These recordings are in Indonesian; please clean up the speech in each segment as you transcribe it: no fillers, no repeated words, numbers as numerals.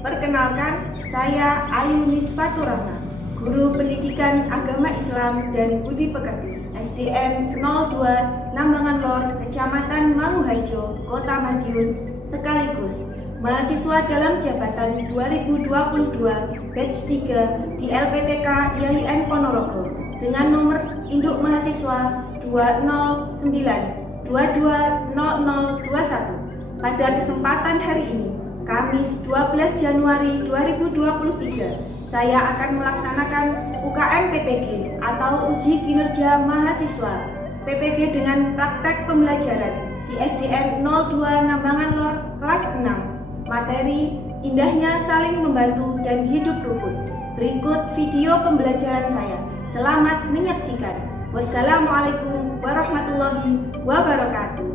Perkenalkan, saya Ayu Nisfatur Rahma, Guru Pendidikan Agama Islam dan Budi Pekerti, SDN 02 Nambangan Lor, Kecamatan Manguharjo, Kota Madiun, sekaligus mahasiswa dalam jabatan 2022 batch 3 di LPTK IAIN Ponorogo dengan nomor induk mahasiswa 209220021. Pada kesempatan hari ini, Kamis 12 Januari 2023, saya akan melaksanakan UKM PPG atau Uji Kinerja Mahasiswa PPG dengan praktek pembelajaran di SDN 02 Nambangan Lor kelas 6. Materi indahnya saling membantu dan hidup rukun. Berikut video pembelajaran saya. Selamat menyaksikan. Wassalamualaikum warahmatullahi wabarakatuh.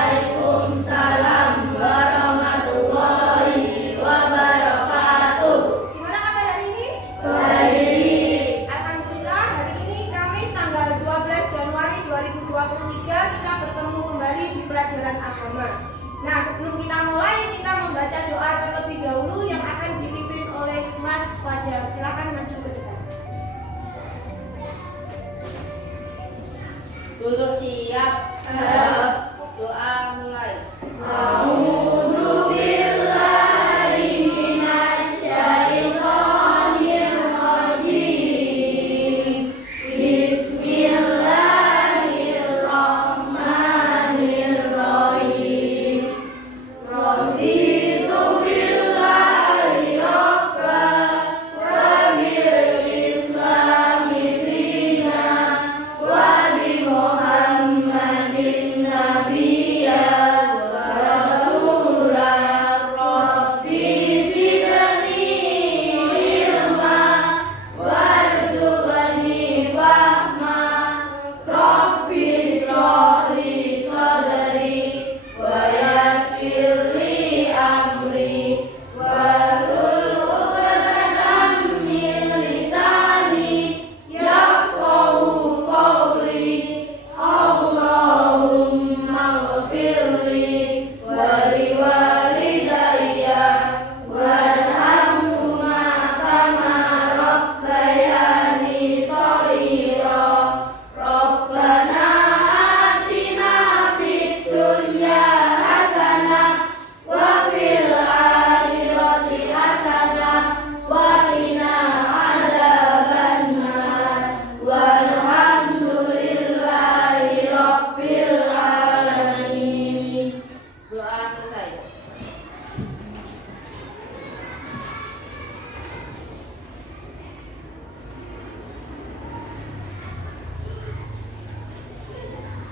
Waalaikumsalam warahmatullahi wabarakatuh. Gimana kabar hari ini? Baik. Alhamdulillah, hari ini Kamis tanggal 12 Januari 2023 kita bertemu kembali di pelajaran agama. Nah, sebelum kita mulai, kita membaca doa terlebih dahulu yang akan dipimpin oleh Mas Fajar. Silakan maju ke depan. Duduk siap. Doa mulai.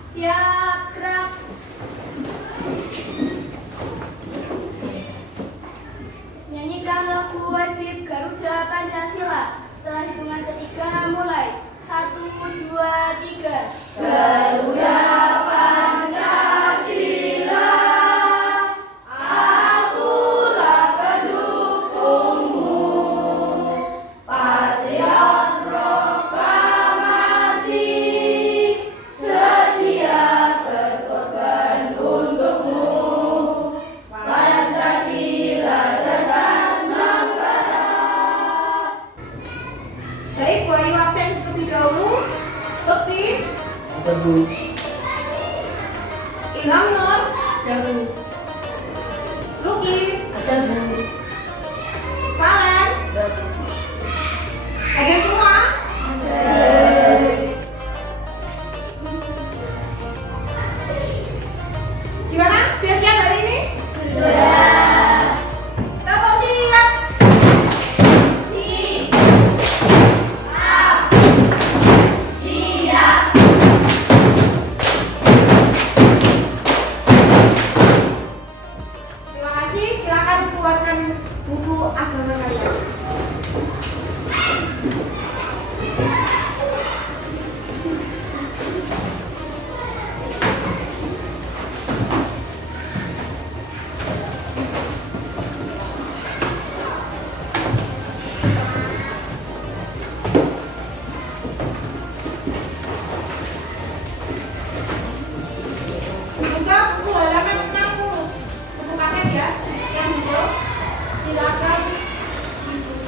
Siap, gerak. Nyanyikan lagu wajib Garuda Pancasila. Setelah hitungan ketiga, mulai. 1, 2, 3. Garuda Pancasila, akulah pendukungmu. Patriot proklamasi, setia berkorban untukmu. Pancasila dasar negara. Baik, Bu Ayu absen terlebih dahulu. Bekti, Ada Bu. Ilham Nur, ada Bu. Luki, Ada Bu. Salan, Ada Bu. ada semua? Gimana? Sudah siap hari ini? Sudah. Tepuk siap. Siap.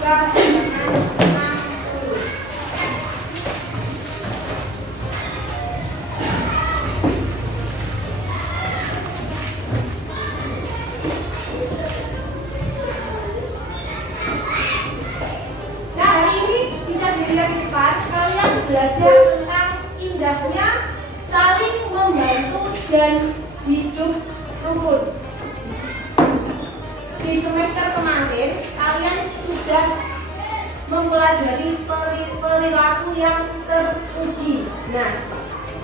buka dengan 60. Nah, hari ini bisa dilihat di depan, kalian belajar tentang indahnya saling membantu dan hidup rukun. Di semester kemarin kalian sudah mempelajari perilaku yang terpuji. Nah,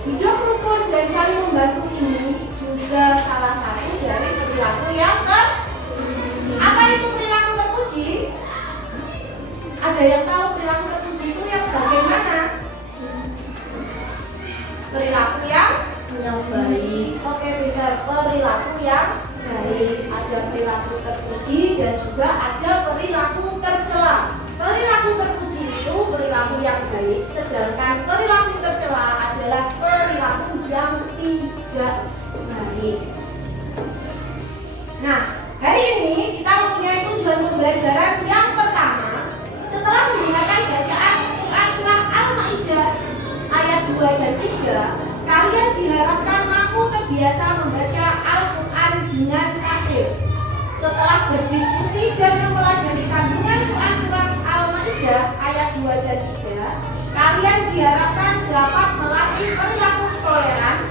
hidup rukun dan saling membantu ini juga salah satu dari perilaku yang terpuji. Apa itu perilaku terpuji? Ada yang tahu perilaku terpuji itu yang bagaimana? Perilaku yang baik. Oke, benar. Perilaku yang baik. Ada perilaku terpuji dan juga ada perilaku tercela. Perilaku terpuji itu perilaku yang baik, sedangkan perilaku tercela adalah perilaku yang tidak baik. Nah, hari ini kita mempunyai tujuan pembelajaran yang pertama. Setelah mendengarkan bacaan Quran surah Al-Maidah ayat 2 dan 3, kalian diharapkan mampu terbiasa membaca Al-Quran dengan tartil. Setelah berdiskusi dan mempelajari kandungan Quran surah Al-Maidah ayat 2 dan 3, kalian diharapkan dapat melatih perilaku toleran,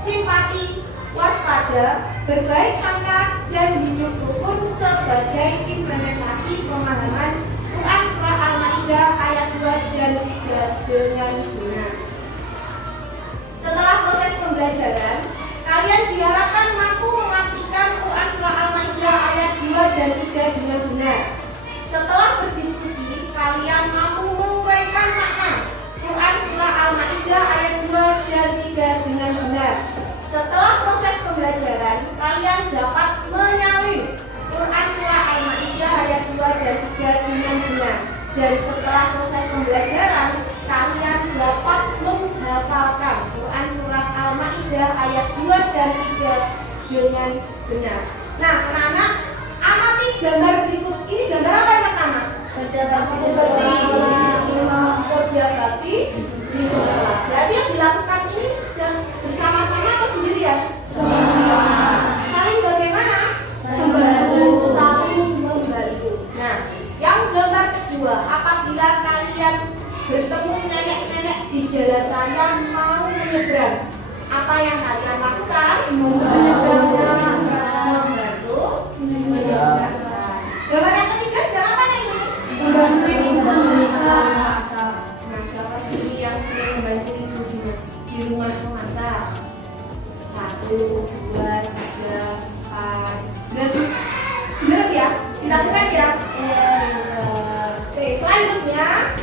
simpati, waspada, berbaik sangka, dan hidup rukun sebagai implementasi pemahaman Quran surah Al-Maidah ayat 2 dan 3 dengan benar. Setelah proses pembelajaran, kalian diharapkan mampu mengartikan Quran surah Al-Maidah ayat 2 dan 3 dengan benar. Setelah berdiskusi, kalian mampu menguraikan makna Quran surah Al-Maidah ayat 2 dan 3 dengan benar. Setelah proses pembelajaran, kalian dapat menyalin Quran surah Al-Maidah ayat 2 dan 3 dengan benar. Dan setelah proses pembelajaran, kalian dapat menghafalkan Quran surah Al-Maidah ayat 2 dan 3 dengan benar. Nah, anak-anak, amati gambar berikut. Ini gambar apa yang pertama? Kerja bakti di sekolah. Berarti yang dilakukan ini sedang bersama-sama atau sendirian? Saling bagaimana? Saling membantu. Nah, yang gambar kedua, apabila kalian bertemu nenek-nenek di jalan raya mau menyeberang, apa yang kalian lakukan? Membantu menyeberangkan. Gambar yang ketiga sedang apa nih ini? Nah, siapa di sini yang sering membantu ibu di rumah memasak? 1, 2, 3, 4. Benar sih? Benar ya? Dilakukan ya? Oke, selanjutnya.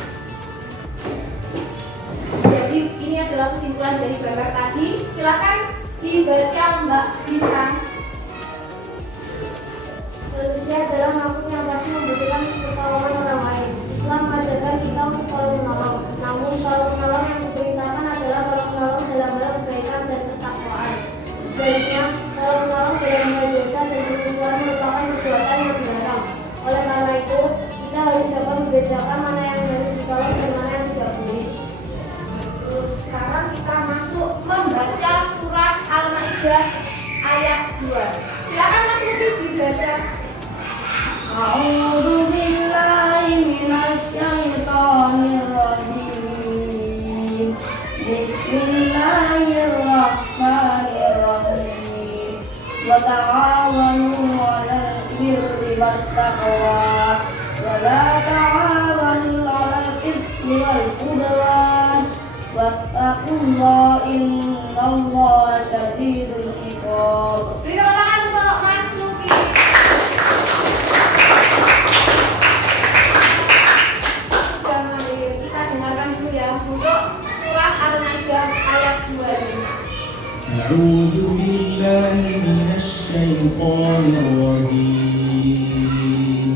Jadi ini adalah kesimpulan dari gambar tadi. Silakan dibaca Mbak Bintang. Manusia adalah makhluk yang pasti membutuhkan pertolongan orang lain. Islam mengajarkan kita untuk tolong menolong. Namun tolong menolong yang diperintahkan adalah tolong menolong dalam hal kebaikan dan ketakwaan. Sebaliknya, tolong menolong dalam hal dosa dan permusuhan merupakan perbuatan yang dilarang. Oleh karena itu, kita harus dapat membedakan mana yang harus ditolong dan mana yang tidak boleh. Terus sekarang kita masuk membaca surah Al-Maidah ayat 2. Silakan Mas Ruki dibaca. A'udzu billahi minasyaitonir rajim. Bismillahirrahmanirrahim. Wa ta'awanu 'alal birri wat taqwa wa la ta'awanu 'alal itsmi wal 'udwan wattaqullaha innallaha syadidul iqab. Beri tepuk tangan untuk Mas Ruki. Sudah mengalir, kita dengarkan dulu ya untuk surah Al-Maidah ayat 2 ini. أعوذ بالله من الشيطان الرجيم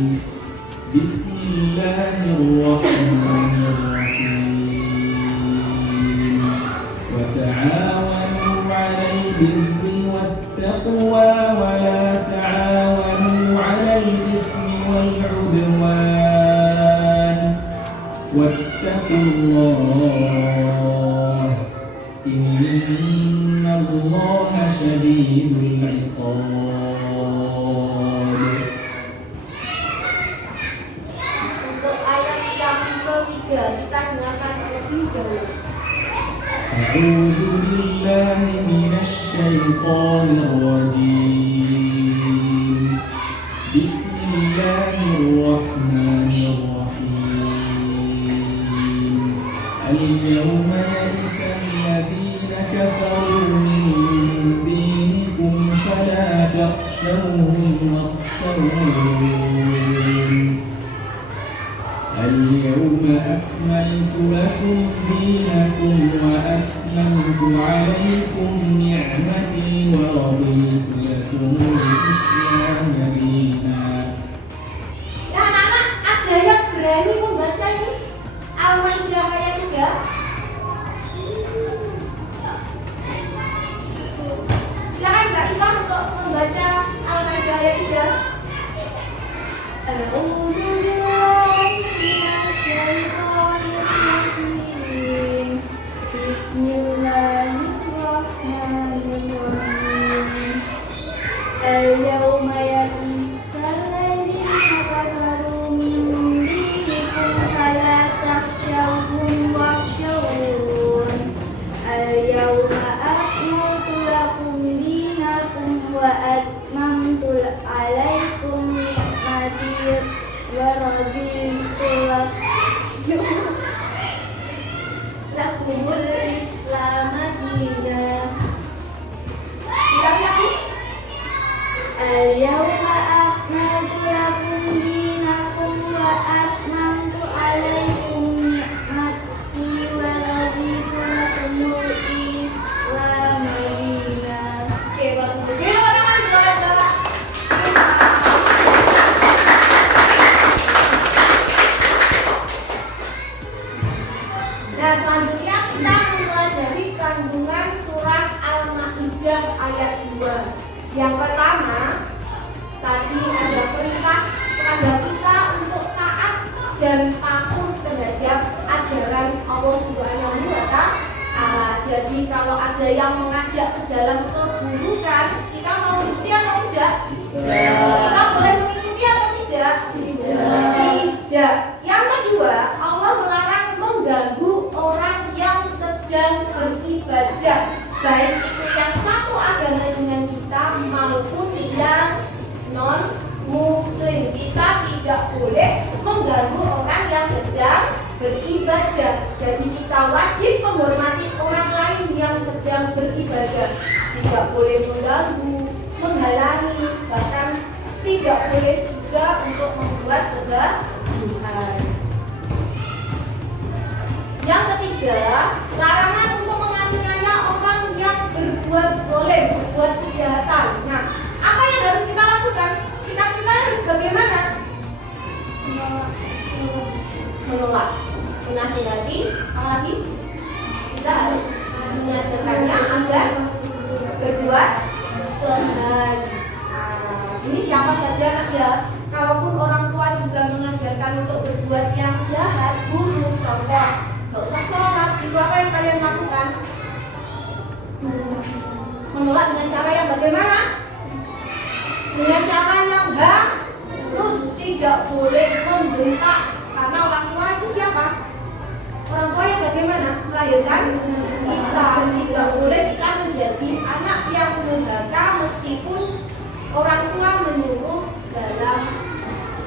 بسم الله الرحمن الرحيم وتعاونوا على البر والتقوى ولا تعاونوا على الإثم والعدوان واتقوا الله إن الله شديد العقاب. Untuk ayat yang ketiga kita dengarkan terlebih dahulu. أعوذ بالله من الشيطان الرجيم. بسم الله الرحمن الرحيم. اليوم يئس الذين كفروا من دينكم فلا تخشوهم واخشون. اليوم أكملت لكم دينكم وأتممت عليكم نعمتي ورضيت لكم الإسلام دينا. Ya anak-anak, ada yang berani membaca ini Al-Maidah ayat 3? Silakan Mbak Iva untuk membaca Al-Maidah ayat 3. أعوذ بالله من الشيطان الرجيم بسم الله الرحمن الرحيم اليوم يئس الذين كفروا من دينكم فلا تخشوهم واخشون اليوم أكملت لكم دينكم وأتممت عليكم Lakumul Islam Dina. Bilang lagi. Al-yawma akmaltu lakum dinakum wa atmamtu alaikum ni'mati wa raditu lakumul Islam dina. Oke, bagus. Bila tangan Bapak. Nah, selanjutnya kita mempelajari kandungan surat Al-Maidah ayat 2. Yang pertama, tadi ada perintah kepada kita untuk taat dan patuh terhadap ajaran Allah Subhanahu wa Ta'ala. Jadi kalau ada yang mengajak ke dalam keburukan, kita mau ikuti atau tidak? Kita boleh mengikuti atau tidak? Tidak. Yang kedua, Allah melarang mengganggu orang yang sedang beribadah, baik itu yang satu agama dengan kita maupun yang non muslim. Kita tidak boleh mengganggu orang yang sedang beribadah. Jadi kita wajib menghormati orang lain yang sedang beribadah. Tidak boleh mengganggu, menghalangi, bahkan tidak boleh juga untuk membuat kegaduhan. Yang ketiga, larangan untuk menganiaya orang yang berbuat kejahatan. Nah, apa yang harus kita lakukan? Sikap kita harus bagaimana? Menolak, menasihati, apalagi kita harus mengajarkannya agar berbuat kebaikan. Ini siapa saja ya? Kalaupun orang tua juga mengajarkan untuk berbuat yang jahat, buruk, contoh, gak usah sholat, itu apa yang kalian lakukan? Menolak dengan cara yang bagaimana? Dengan cara yang halus, tidak boleh membentak. Karena orang tua itu siapa? Orang tua yang bagaimana? Melahirkan kita. Tidak boleh kita menjadi anak yang durhaka meskipun orang tua menyuruh dalam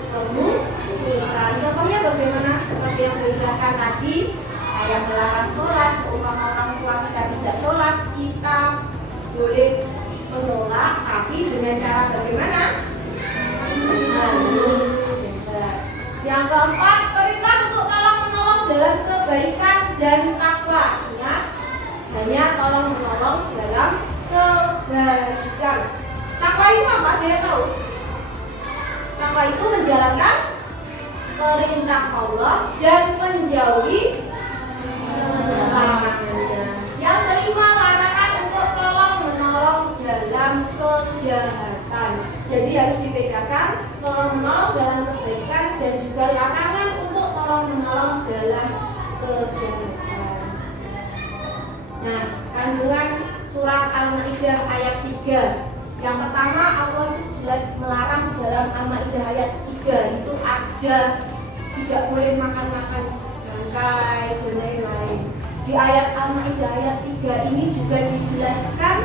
keburukan. Contohnya bagaimana? Seperti yang dijelaskan tadi, ayat melarang sholat. Seumpama orang tua kita tidak sholat, kita boleh menolak, tapi dengan cara bagaimana? Halus. Yang keempat, perintah untuk tolong menolong dalam kebaikan dan takwa. Ingat, hanya tolong menolong dalam kebaikan. Takwa itu apa? Dia tahu. Takwa itu menjalankan perintah Allah dan menjauhi larangannya. Yang kelima, larangan untuk tolong menolong dalam kejahatan. Jadi harus dibedakan tolong menolong dalam kebaikan dan juga larangan untuk tolong menolong dalam jelas melarang dalam Al-Maidah ayat 3 itu ada tidak boleh makan-makan bangkai dan lain-lain. Di ayat Al-Maidah ayat 3 ini juga dijelaskan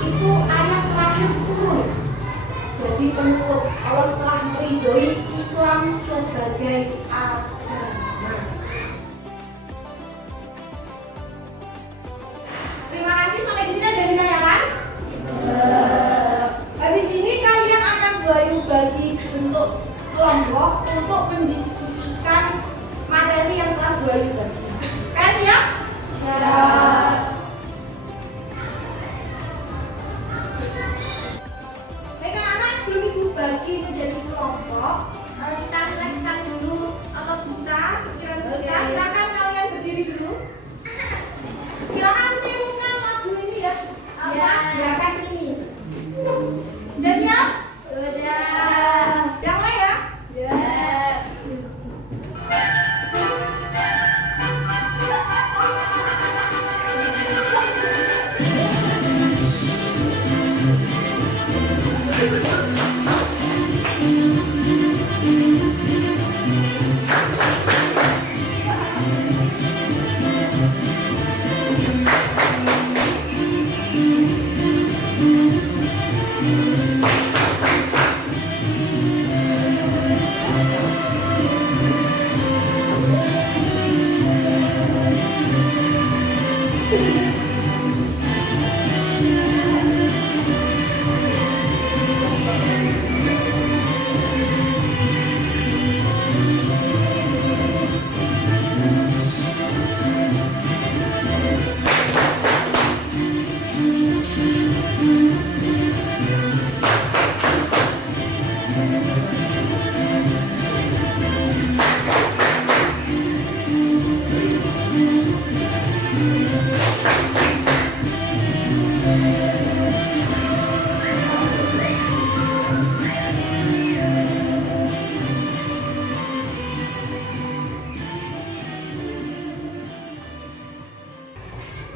itu ayat terakhir turun. Jadi penutup Allah telah meridhoi Islam sebagai agama. Terima kasih, sampai di sini ada yang ditanyakan? Habis ini kalian akan bagi bentuk kelompok untuk mendiskusikan materi yang telah bagi. Kalian siap? Siap. Baik anak-anak, sebelum ibu bagi menjadi kelompok, kita rilekskan dulu otot kita, pikiran kita. Silakan kalian berdiri dulu. Silakan tirukan lagu ini ya. Gerakan ini. Sudah siap? Udah. Siap mulai ya? Ya.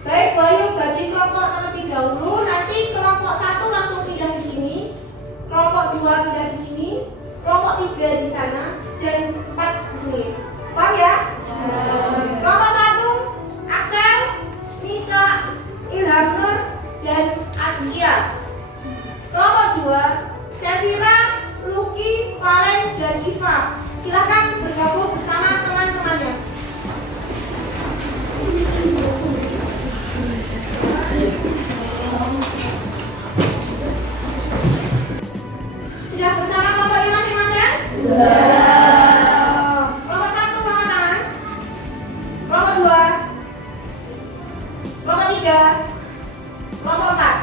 Baik, Bayu bagi kelompok terlebih dahulu. Nanti kelompok 1 langsung pindah di sini, kelompok 2 pindah di sini, kelompok 3 di sana, dan 4 di sini. Paham ya? Kelompok 1, Axel, Nisa, Ilham Nur, dan Azkia. Kelompok 2, Sefira, Lucky, Valen, dan Iva. Silakan bergabung bersama teman-temannya. Sudah bersama kelompoknya masing-masing? Kelompok 1 angkat tangan. Kelompok 2. Kelompok 3. Kelompok 4.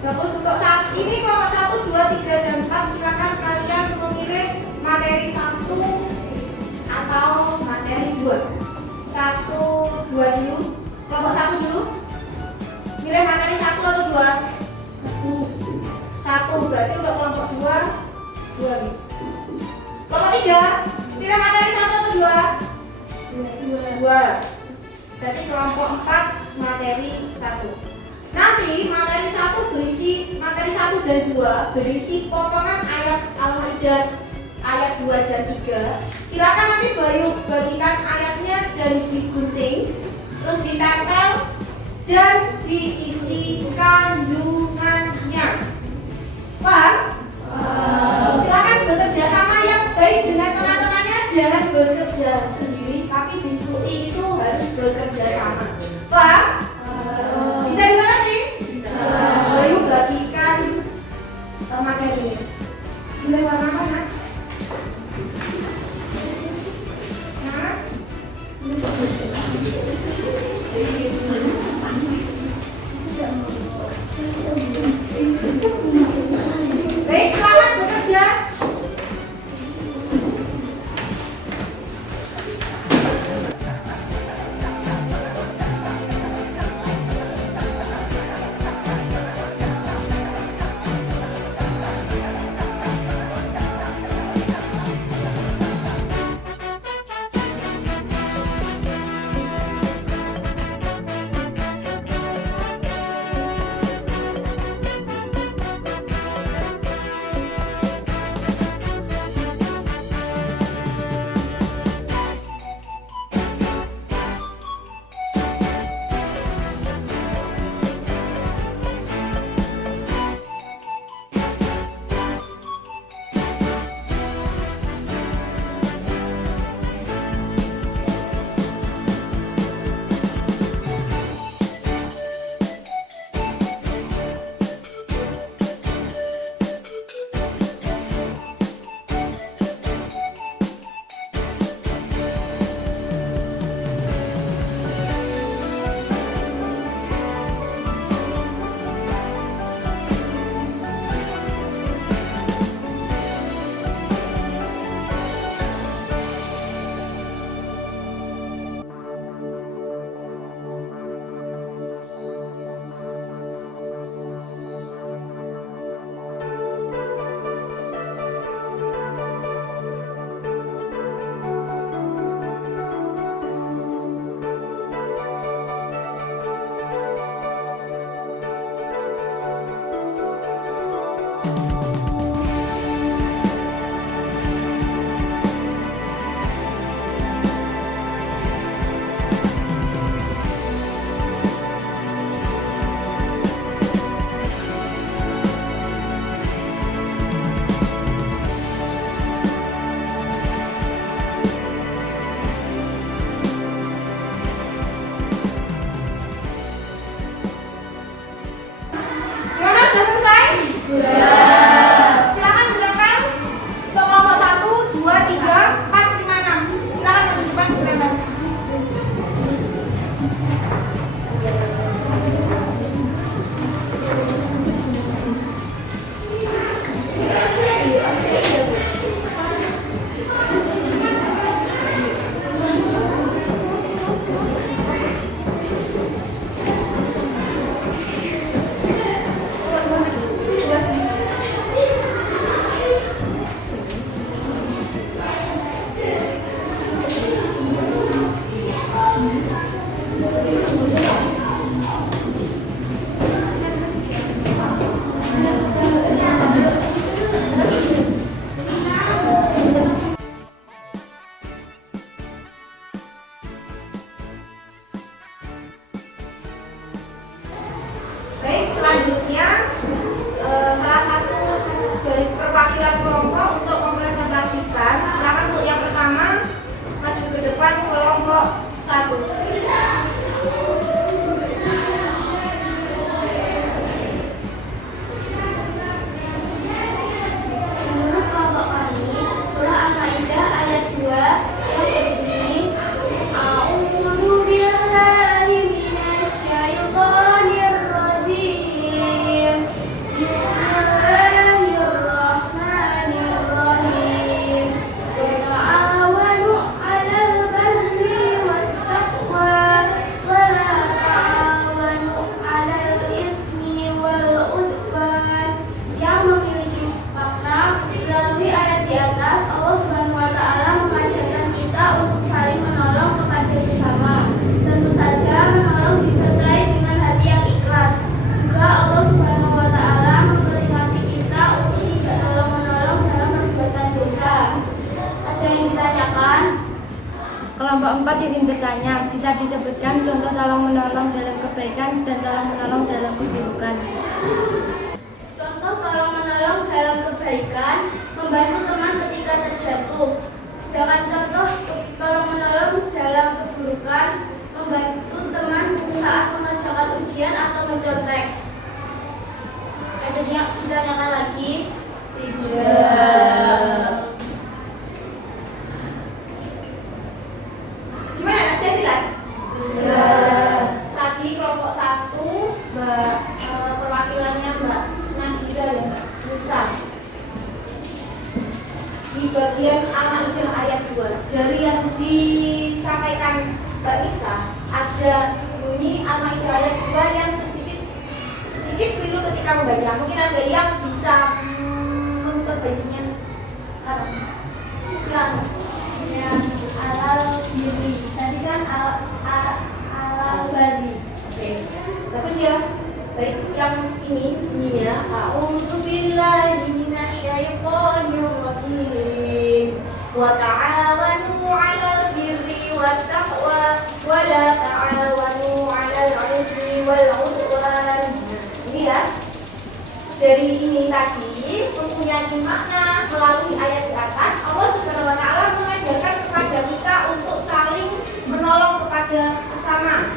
Bagus, untuk saat ini kelompok 1, 2, 3, dan 4 silakan kalian memilih materi 1 atau materi 2. 1, 2 dulu. Kelompok 1 dulu. Pilih materi 1 atau 2? 1, berarti untuk kelompok 2 nih. Kelompok 3, pilih materi 1 atau 2? 2. Berarti kelompok 4 materi 1. Nanti materi 1 berisi, materi 1 dan 2 berisi potongan ayat Al-Maidah ayat 2 dan 3. Silakan nanti Bayu bagikan ayatnya dan digunting, terus ditempel dan diisi kandungannya. Paham? Silakan bekerja sama yang baik dengan teman-temannya, jangan bekerja sendiri, tapi diskusi itu harus bekerja sama. Paham? Bisa dimengerti? Bisa. Bayu bagikan materi. Mulai warna mana? Baik, selamat bekerja. Kelompok 4 izin bertanya, bisa disebutkan contoh tolong-menolong dalam kebaikan dan tolong-menolong dalam keburukan? Contoh tolong-menolong dalam kebaikan, membantu teman ketika terjatuh. Sedangkan contoh tolong-menolong dalam keburukan, membantu teman saat mengerjakan ujian atau mencontek. Ada yang ditanyakan lagi? Tidak. Gimana? Sudah jelas? Tidak. Tadi kelompok 1 perwakilannya Mbak Nadira ya, Mbak Nisa. Di bagian Al-Maidah ayat 2 dari yang disampaikan Mbak Nisa ada bunyi Al-Maidah ayat 2 yang sedikit keliru ketika membaca. Mungkin ada yang bisa memperbaikinya. Silakan. Yang alal birri tadi kan alal bari. Oke, bagus ya. Baik, yang ini bunyinya a'udzu billahi minasyaitonir rajim. Wa ta'awanu 'alal birri wat taqwa wa la ta'awanu 'alal 'ithmi wal 'udwan. Ini ya. Dari ini tadi mempunyai makna melalui ayat di atas. Allah Subhanahu wa taala mengajarkan kepada kita untuk saling menolong kepada sesama.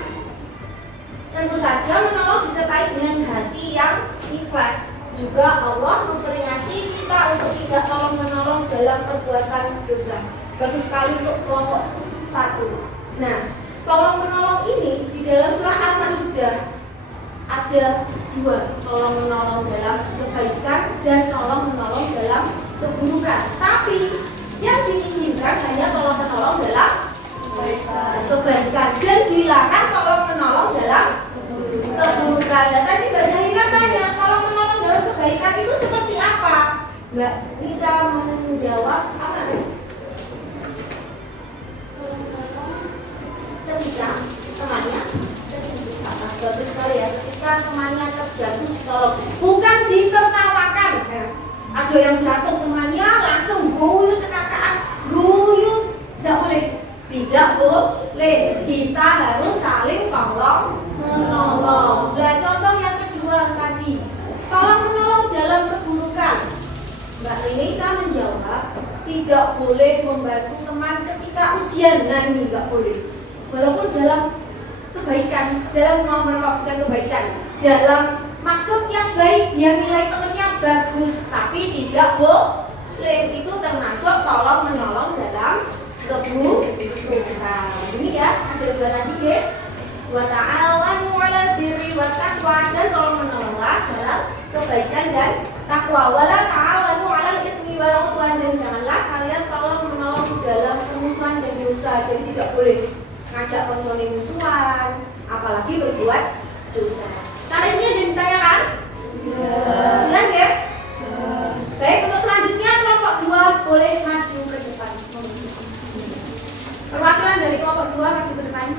Tentu saja menolong disertai dengan hati yang ikhlas. Juga Allah memperingati kita untuk tidak tolong menolong dalam perbuatan dosa. Bagus sekali untuk kelompok 1. Nah, tolong menolong ini di dalam surah Al-Maidah ada 2, tolong menolong dalam kebaikan dan tolong menolong dalam keburukan. Tapi yang diizinkan hanya tolong menolong dalam kebaikan dan dilarang tolong menolong dalam keburukan. Dan tadi Mbak Zahira tanya, tolong menolong dalam kebaikan itu seperti apa? Mbak bisa menjawab apa nih? Ketika temannya bagus sekali ya, ketika temannya terjatuh tolong, bukan ditertawakan. Nah, ada yang jatuh temannya langsung guyut cekakaan, guyut, tidak boleh, tidak boleh. Kita harus saling tolong menolong. Nah, contoh yang kedua tadi, tolong menolong dalam keburukan. Mbak Renisa menjawab, tidak boleh membantu teman ketika ujian. Nah, ini nggak boleh. Walaupun dalam kebaikan, dalam mau melakukan kebaikan, dalam maksud yang baik, yang nilai temannya bagus, tapi tidak boleh. Itu termasuk tolong menolong dalam keburukan. Ini ya, ada 2 tadi ya. Wa ta'awanu 'alal birri wat taqwa, dan tolong menolonglah dalam kebaikan dan takwa. Wala ta'awanu 'alal itsmi wal 'udwan, dan janganlah kalian tolong menolong dalam permusuhan dan dosa. Jadi tidak boleh ngajak koncone musuhan, apalagi berbuat dosa. Sampai sini ada yang ditanyakan? Jelas ya? Baik, untuk selanjutnya kelompok 2 boleh maju ke depan. Perwakilan dari kelompok 2 maju ke depan.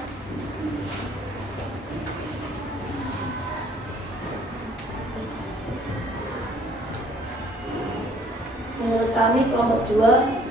Menurut kami kelompok 2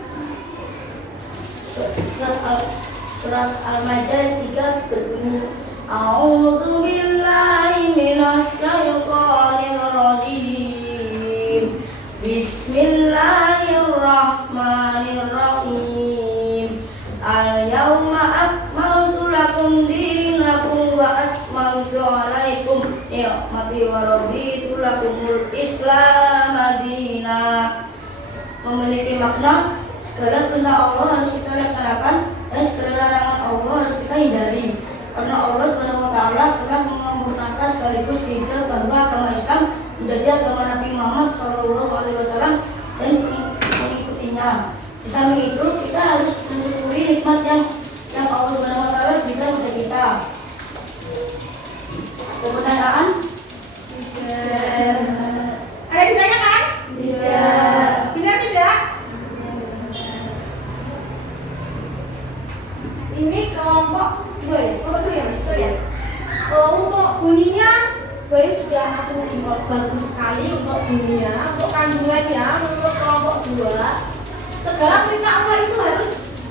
Surat Al-Maidah 3 berbunyi, A'udzu billahi minasyaitonir rajim. Bismillahirrahmanirrahim. Al-yawma akmaltu lakum dinakum wa atmamtu 'alaikum ni'mati wa raditu lakumul Islam madina. Memiliki makna segala perintah Allah harus kita laksanakan dan segala larangan Allah harus kita hindari. Karena Allah SWT telah menyempurnakan sekaligus ridha bahwa agama Islam menjadi agama Nabi Muhammad SAW dan mengikutinya. Di samping itu kita harus mensyukuri nikmat yang Allah SWT berikan kepada kita. Ada pertanyaan? Tidak. Ada yang ditanyakan? Tidak. Benar tidak? Ini kelompok 2 ya? Kelompok 2 ya Mas? Betul ya? Untuk bunyinya Bayu sudah atur jempol, bagus sekali untuk bunyinya. Untuk kandungannya menurut kelompok 2, segala perintah Allah itu harus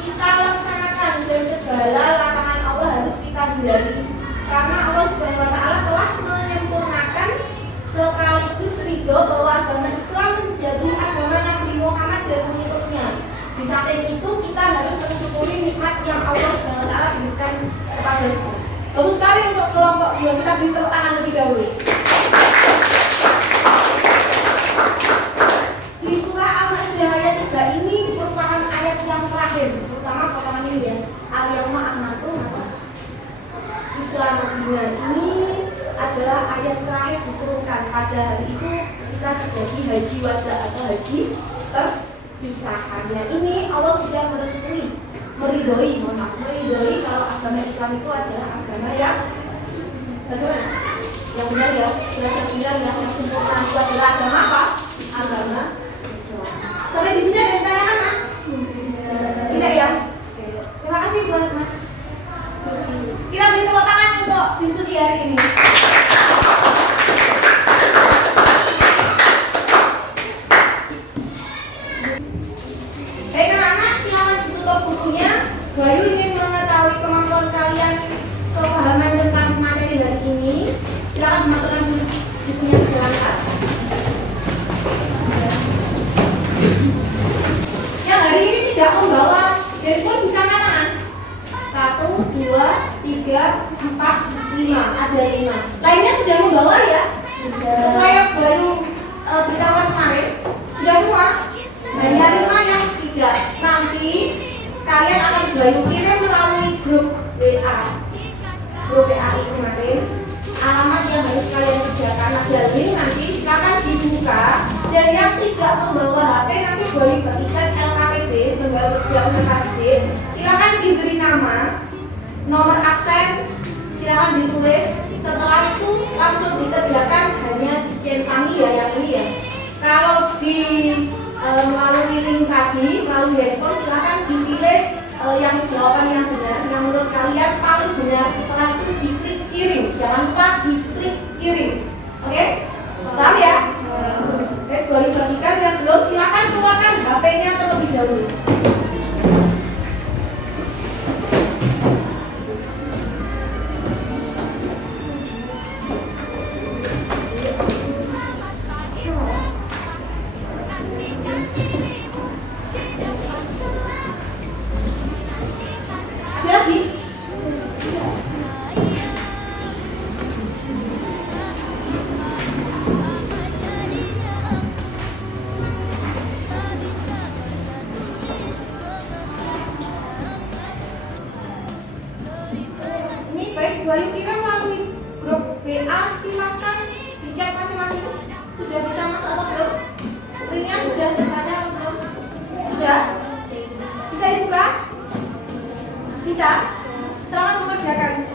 kita laksanakan. segala larangan Allah harus kita hindari. Karena Allah Subhanahu wa taala telah menyempurnakan sekaligus ridho bahwa agama Islam menjadi agama Nabi Muhammad dan pengikutnya. Di samping itu kita harus mensyukuri nikmat yang Allah Subhanahu wa taala berikan kepada kita. Bagus sekali untuk kelompok 2, kita beri tepuk tangan lebih dahulu. Di surah Al-Maidah ayat 3 ini merupakan ayat yang terakhir, terutama potongan ini ya. Al-Yauma Akmaltu Islam dunia ini adalah ayat terakhir diturunkan pada hari itu ketika terjadi haji wada atau haji perpisahannya. Ini Allah sudah meridhoi kalau agama Islam itu adalah agama yang bagaimana? Yang benar ya, jelas yang benar yang sempurna itu adalah agama apa? Agama Islam. Sampai di sini ada yang tanya kan? Tidak ya? Terima kasih buat Mas. Kita beri tepuk tangan untuk diskusi hari ini. Baik anak-anak, silakan ditutup bukunya. Bayu ingin mengetahui kemampuan kalian, kepahaman tentang materi hari ini. Silakan dimasukkan bukunya ke dalam tas. Yang hari ini tidak membawa handphone bisa katakan 1, 2, 3, 4, 5. Ada 5. Lainnya sudah membawa ya? Sesuai yang Bayu beritahuan kemarin. Sudah semua? Hanya 5 yang tidak. Nanti kalian akan Bayu kirim melalui grup WA. Grup WA kemarin. Alamat yang harus kalian kerjakan ada link, nanti silakan dibuka. Dan yang tidak membawa HP nanti Bayu bagikan LKPD, lembaga kerja peserta didik. Silakan diberi nama, nomor absen, silakan ditulis. Setelah itu langsung dikerjakan, hanya dicentangi ya yang ini ya. Kalau di melalui link tadi, melalui handphone, silakan dipilih yang jawaban yang benar, yang menurut kalian paling benar. Setelah itu diklik kirim, jangan lupa diklik kirim. Oke? Paham ya? Oke, Bayu bagikan yang belum, silakan keluarkan HP-nya terlebih dahulu. Bayu kirim melalui grup WA, silakan dicek masing-masing. Sudah bisa masuk atau belum? Linknya sudah terbaca atau belum? Sudah? Bisa dibuka? Bisa? Selamat mengerjakan.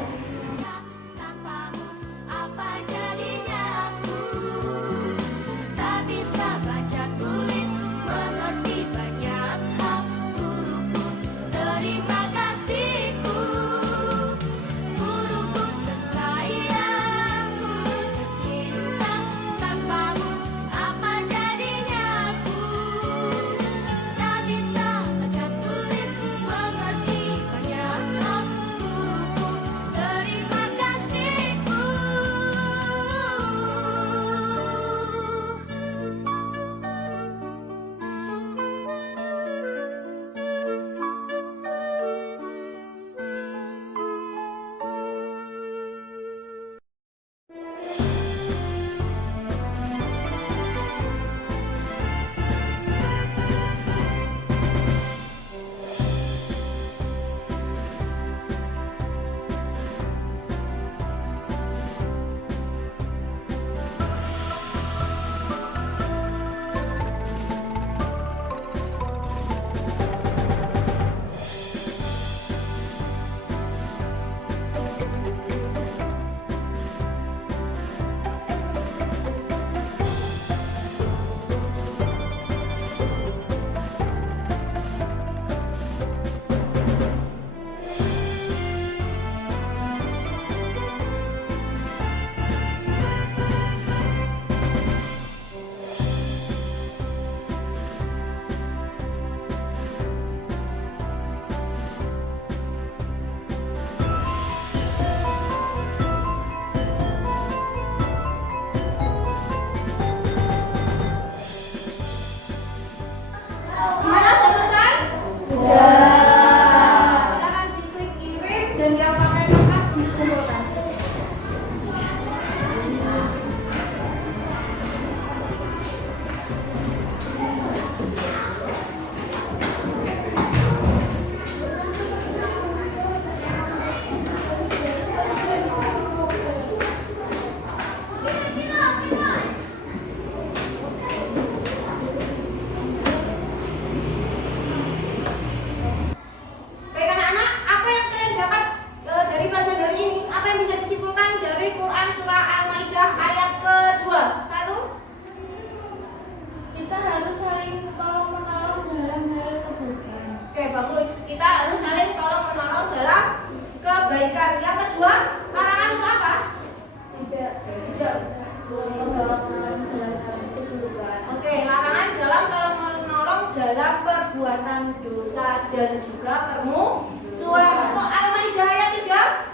dan juga permusuhan. Untuk Al-Maidah ayat 3.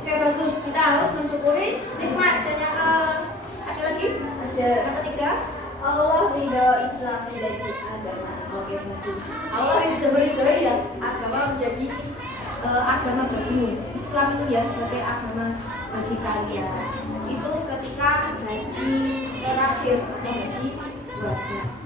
Oke, bagus. Kita harus mensyukuri nikmat. Dan yang ada lagi? Yang ketiga, Allah ridho Islam menjadi agama. oke, bagus. Allah ridho ya agama menjadi agama bagimu. Islam itu ya sebagai agama bagi kalian. Itu ketika haji terakhir atau haji 12.